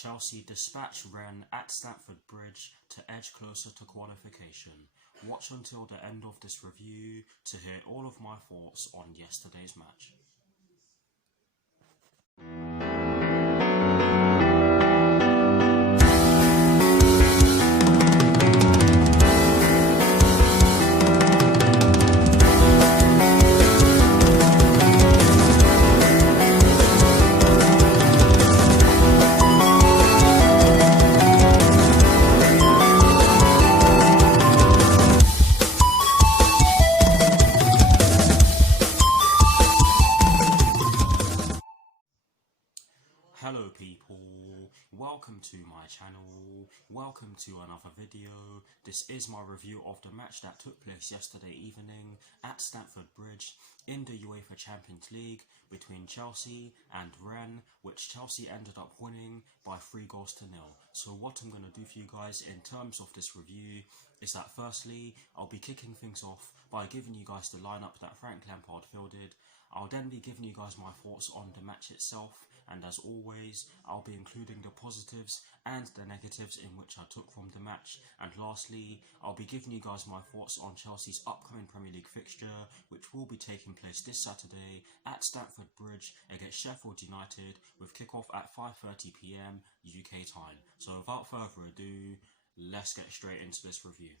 Chelsea dispatched Rennes at Stamford Bridge to edge closer to qualification. Watch until the end of this review to hear all of my thoughts on yesterday's match. Hello people, welcome to my channel, welcome to another video. This is my review of the match that took place yesterday evening at Stamford Bridge in the UEFA Champions League between Chelsea and Rennes, which Chelsea ended up winning by 3-0. So what I'm going to do for you guys in terms of this review is that firstly, I'll be kicking things off by giving you guys the lineup that Frank Lampard fielded. I'll then be giving you guys my thoughts on the match itself, and as always, I'll be including the positives and the negatives in which I took from the match. And lastly, I'll be giving you guys my thoughts on Chelsea's upcoming Premier League fixture, which will be taking place this Saturday at Stamford Bridge against Sheffield United, with kickoff at 5:30 PM UK time. So without further ado, let's get straight into this review.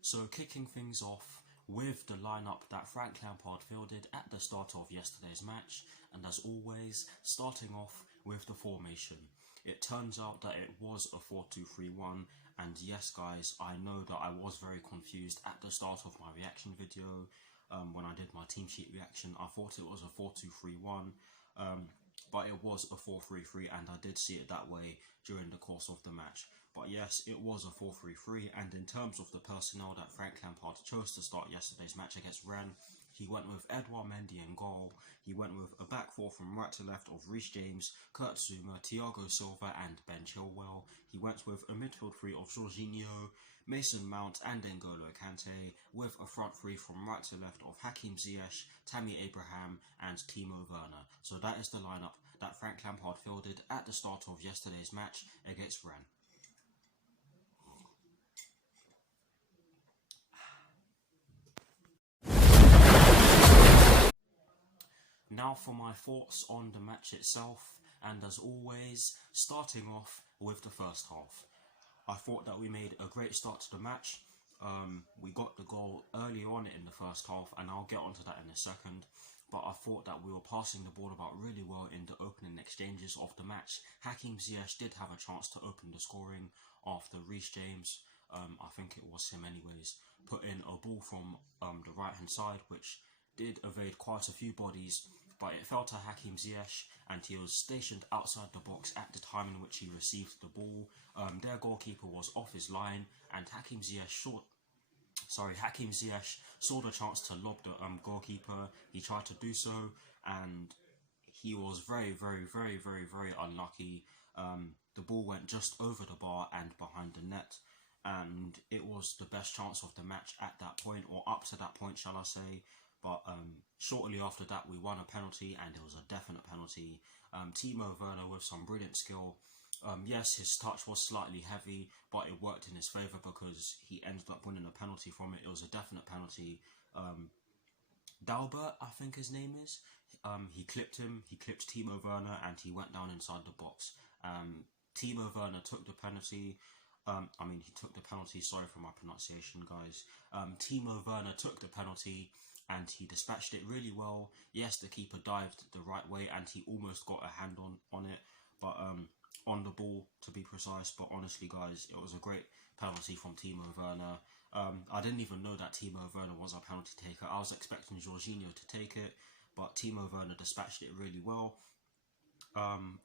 So kicking things off with the lineup that Frank Lampard fielded at the start of yesterday's match, and as always, starting off with the formation. It turns out that it was a 4-2-3-1, and yes guys, I know that I was very confused at the start of my reaction video. When I did my team sheet reaction, I thought it was a 4-2-3-1, but it was a 4-3-3, and I did see it that way during the course of the match. But yes, it was a 4-3-3, and in terms of the personnel that Frank Lampard chose to start yesterday's match against Rennes, he went with Edouard Mendy in goal. He went with a back four from right to left of Reece James, Kurt Zouma, Thiago Silva and Ben Chilwell. He went with a midfield three of Jorginho, Mason Mount and N'Golo Kante, with a front three from right to left of Hakim Ziyech, Tammy Abraham and Timo Werner. So that is the lineup that Frank Lampard fielded at the start of yesterday's match against Rennes. Now for my thoughts on the match itself, and as always, starting off with the first half. I thought that we made a great start to the match. We got the goal early on in the first half, and I'll get onto that in a second. But I thought that we were passing the ball about really well in the opening exchanges of the match. Hakim Ziyech did have a chance to open the scoring after Reece James, I think it was him anyways, put in a ball from the right hand side, which did evade quite a few bodies, but it fell to Hakim Ziyech, and he was stationed outside the box at the time in which he received the ball. Their goalkeeper was off his line, and Hakim Ziyech saw the chance to lob the goalkeeper. He tried to do so, and he was very unlucky. The ball went just over the bar and behind the net, and it was the best chance of the match at that point, or up to that point, shall I say. But shortly after that, we won a penalty, and it was a definite penalty. Timo Werner with some brilliant skill. Yes, his touch was slightly heavy, but it worked in his favour because he ended up winning a penalty from it. It was a definite penalty. Dalbert, I think his name is. He clipped Timo Werner, and he went down inside the box. Timo Werner took the penalty. He took the penalty, sorry for my pronunciation, guys. Timo Werner took the penalty, and he dispatched it really well. Yes, the keeper dived the right way, and he almost got a hand on it, but on the ball to be precise. But honestly, guys, it was a great penalty from Timo Werner. I didn't even know that Timo Werner was a penalty taker. I was expecting Jorginho to take it, but Timo Werner dispatched it really well.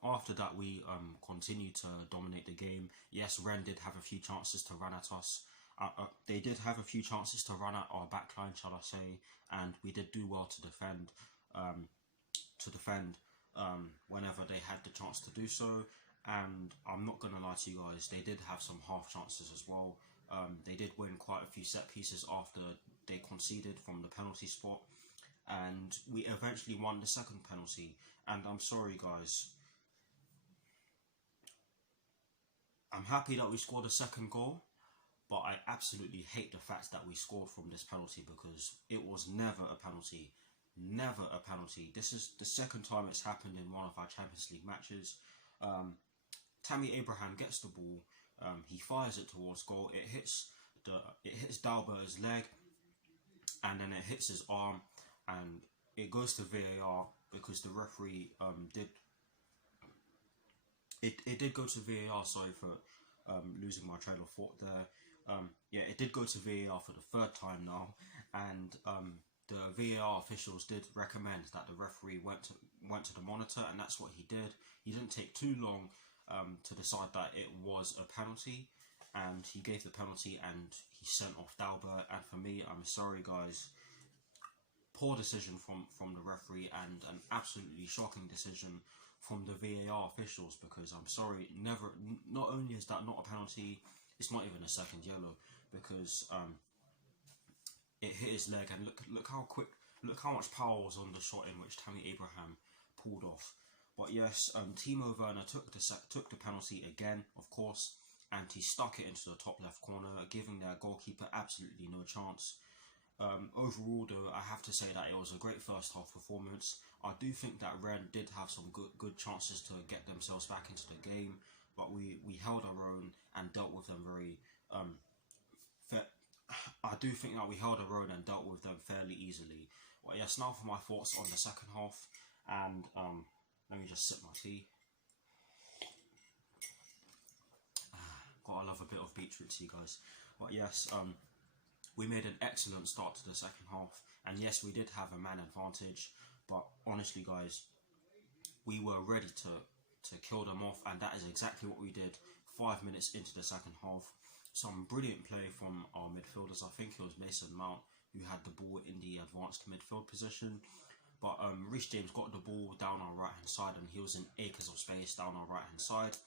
After that, we continued to dominate the game. Yes, Rennes did have a few chances to run at us. They did have a few chances to run at our backline, shall I say, and we did do well to defend. Whenever they had the chance to do so. And I'm not gonna lie to you guys, they did have some half chances as well. They did win quite a few set pieces after they conceded from the penalty spot, and we eventually won the second penalty. And I'm sorry, guys. I'm happy that we scored a second goal, but I absolutely hate the fact that we scored from this penalty, because it was never a penalty. Never a penalty. This is the second time it's happened in one of our Champions League matches. Tammy Abraham gets the ball, he fires it towards goal. It hits Dalbert's leg, and then it hits his arm, and it goes to VAR because the referee did go to VAR. Sorry for losing my train of thought there. Yeah, it did go to VAR for the third time now, and the VAR officials did recommend that the referee went to the monitor, and that's what he did. He didn't take too long to decide that it was a penalty, and he gave the penalty and he sent off Dalbert. And for me, I'm sorry, guys, poor decision from the referee, and an absolutely shocking decision from the VAR officials, because I'm sorry, not only is that not a penalty, it's not even a second yellow, because it hit his leg, and look how much power was on the shot in which Tammy Abraham pulled off. But yes, Timo Werner took the penalty again, of course, and he stuck it into the top left corner, giving their goalkeeper absolutely no chance. Overall, though, I have to say that it was a great first half performance. I do think that Rennes did have some good chances to get themselves back into the game, but we held our own and dealt with them very I do think that we held our own and dealt with them fairly easily. Well, yes, now for my thoughts on the second half, and let me just sip my tea. Gotta love a bit of beetroot tea, guys. But yes, we made an excellent start to the second half, and yes, we did have a man advantage, but honestly, guys, we were ready to kill them off, and that is exactly what we did 5 minutes into the second half. Some brilliant play from our midfielders. I think it was Mason Mount who had the ball in the advanced midfield position, but Reece James got the ball down our right hand side, and he was in acres of space down our right hand side.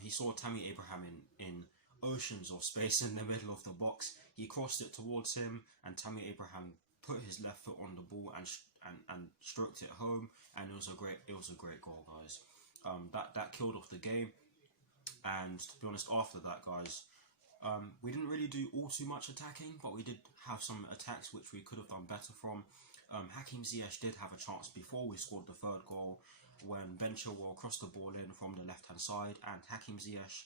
He saw Tammy Abraham in oceans of space in the middle of the box. He crossed it towards him, and Tammy Abraham put his left foot on the ball and stroked it home, and it was a great goal, guys. That killed off the game. And to be honest, after that, guys, we didn't really do all too much attacking, but we did have some attacks which we could have done better from. Hakim Ziyech did have a chance before we scored the third goal, when Ben Chilwell crossed the ball in from the left hand side, and Hakim Ziyech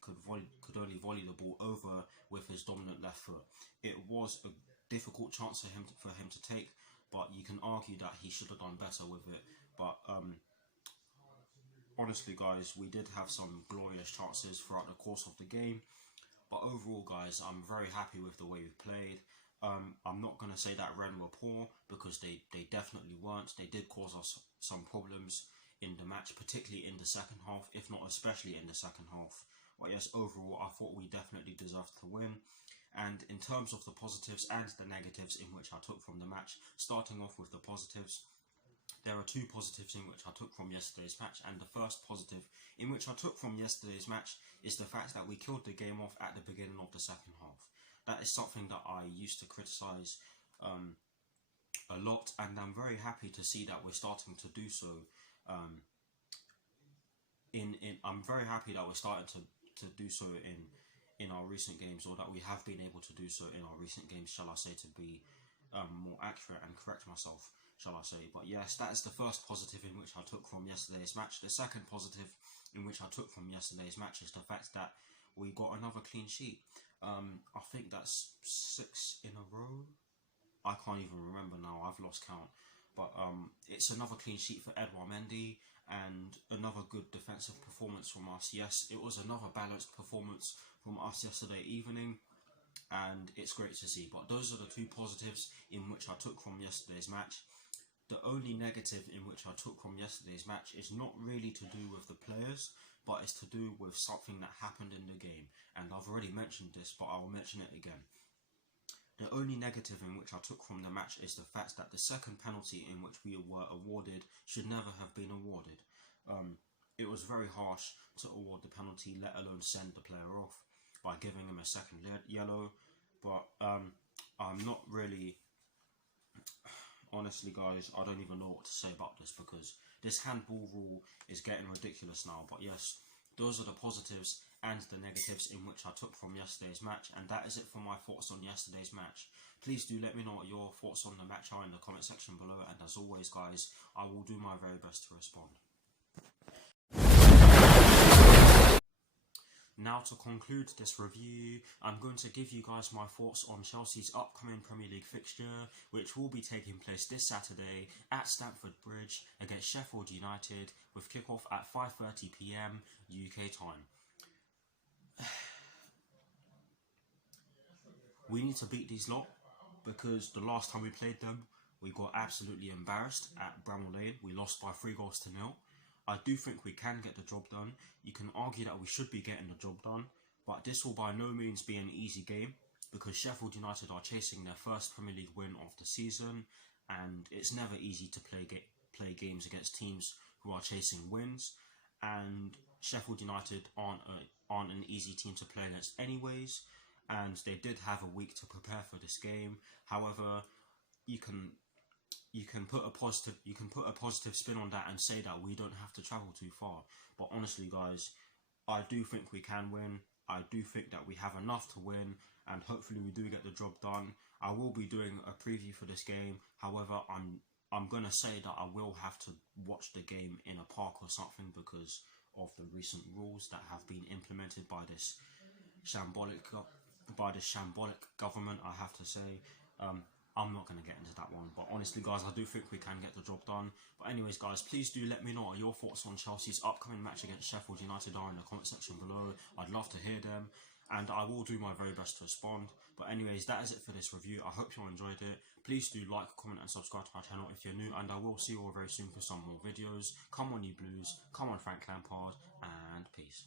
could only volley the ball over with his dominant left foot. It was a difficult chance for him to take, but you can argue that he should have done better with it. But honestly, guys, we did have some glorious chances throughout the course of the game. But overall, guys, I'm very happy with the way we played. I'm not going to say that Rennes were poor, because they definitely weren't. They did cause us some problems in the match, particularly in the second half, if not especially in the second half. But yes, overall, I thought we definitely deserved to win. And in terms of the positives and the negatives in which I took from the match, starting off with the positives, there are two positives in which I took from yesterday's match, and the first positive in which I took from yesterday's match is the fact that we killed the game off at the beginning of the second half. That is something that I used to criticise a lot, and I'm very happy to see that we're starting to do so. I'm very happy that we're starting to do so in our recent games, or that we have been able to do so in our recent games, shall I say, to be more accurate and correct myself, shall I say. But yes, that is the first positive in which I took from yesterday's match. The second positive in which I took from yesterday's match is the fact that we got another clean sheet. I think that's 6 in a row. I can't even remember now, I've lost count. But it's another clean sheet for Edouard Mendy, and another good defensive performance from us. Yes, it was another balanced performance from us yesterday evening, and it's great to see. But those are the two positives in which I took from yesterday's match. The only negative in which I took from yesterday's match is not really to do with the players, but it's to do with something that happened in the game. And I've already mentioned this, but I'll mention it again. The only negative in which I took from the match is the fact that the second penalty in which we were awarded should never have been awarded. It was very harsh to award the penalty, let alone send the player off by giving him a second yellow. But I'm not really honestly guys, I don't even know what to say about this, because this handball rule is getting ridiculous now. But yes, those are the positives and the negatives in which I took from yesterday's match, and that is it for my thoughts on yesterday's match. Please do let me know what your thoughts on the match are in the comment section below, and as always guys, I will do my very best to respond. Now, to conclude this review, I'm going to give you guys my thoughts on Chelsea's upcoming Premier League fixture, which will be taking place this Saturday at Stamford Bridge against Sheffield United, with kickoff at 5:30 PM UK time. We need to beat these lot, because the last time we played them, we got absolutely embarrassed at Bramall Lane. We lost by 3-0. I do think we can get the job done. You can argue that we should be getting the job done, but this will by no means be an easy game, because Sheffield United are chasing their first Premier League win of the season, and it's never easy to play games against teams who are chasing wins, and Sheffield United aren't an easy team to play against anyways, and they did have a week to prepare for this game. However, you can put a positive spin on that and say that we don't have to travel too far. But honestly guys, I do think we can win. I do think that we have enough to win, and hopefully we do get the job done. I will be doing a preview for this game. However, I'm gonna say that I will have to watch the game in a park or something, because of the recent rules that have been implemented by this shambolic government, I have to say. I'm not going to get into that one, but honestly guys, I do think we can get the job done. But anyways guys, please do let me know what your thoughts on Chelsea's upcoming match against Sheffield United are in the comment section below. I'd love to hear them, and I will do my very best to respond. But anyways, that is it for this review. I hope you all enjoyed it. Please do like, comment and subscribe to my channel if you're new, and I will see you all very soon for some more videos. Come on you Blues, come on Frank Lampard, and peace.